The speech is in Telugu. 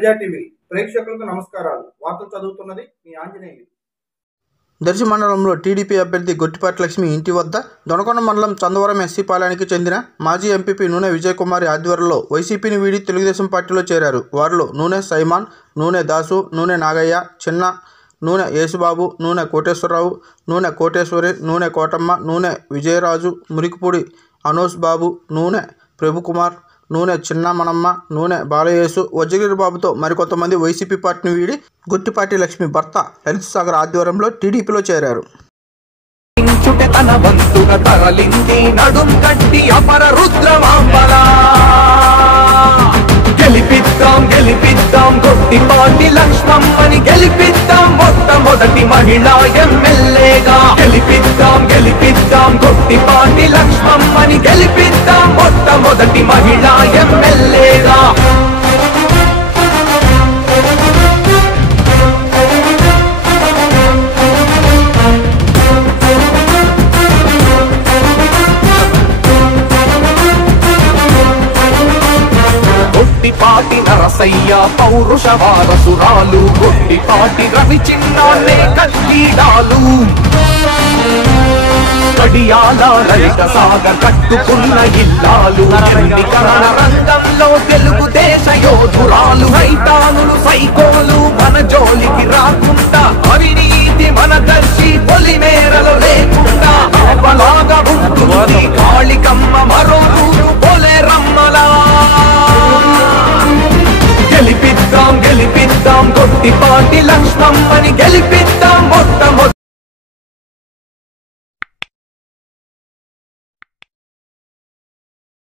ప్రజా టీవీ ప్రేక్షకులకు నమస్కారాలు. వార్తలు చదువుతున్నది మీ ఆంజనేయులు. దర్శి మండలంలో టీడీపీ అభ్యర్థి గొట్టిపాటి లక్ష్మి ఇంటి వద్ద దొనకొండ మండలం చందవరం ఎస్సీ పాలెనికి చెందిన మాజీ ఎంపీపీ నూనె విజయకుమారి ఆధ్వర్యంలో వైసీపీని వీడి తెలుగుదేశం పార్టీలో చేరారు. వారిలో నూనె సైమాన్, నూనె దాసు, నూనె నాగయ్య, చిన్న, నూనె యేసుబాబు, నూనె కోటేశ్వరరావు, నూనె కోటేశ్వరి, నూనె కోటమ్మ, నూనె విజయరాజు, మురికిపూడి అనోస్ బాబు, నూనె ప్రభుకుమార్, నూనె చిన్నమనమ్మ, నూనె బాలయేసు, వజ్రగిరి బాబుతో మరికొంతమంది వైసీపీ పార్టీని వీడి గొట్టిపాటి లక్ష్మి భర్త లలిత్ సాగర్ ఆధ్వర్యంలో టీడీపీలో చేరారు. గెలిపిద్దాం గొట్టిపాటి లక్ష్మమ్మని గెలిపిద్దాం మొట్టమొదటి మహిళా ఎమ్మెల్యేగా. గెలిపిద్దాం గొట్టిపాటి లక్ష్మమ్మని గెలిపిద్దాం మొట్టమొదటి మహిళా ఎమ్మెల్యేగా. గొట్టిపాటి నరసయ్య పౌరుష వారసురాలు, గొట్టిపాటి రవి చిన్నాన్నే కల్లీడాలు. కడియాల లలిత సాగర్ కట్టుకున్న ఇల్లాలు, ఎన్నికల రంగంలో తెలుగుదేశ యోధురాలు. సైతానులు సైకోలు మన జోలికి రాకుండా, అవినీతి మన దర్శి పొలిమేరలో లేకుండా,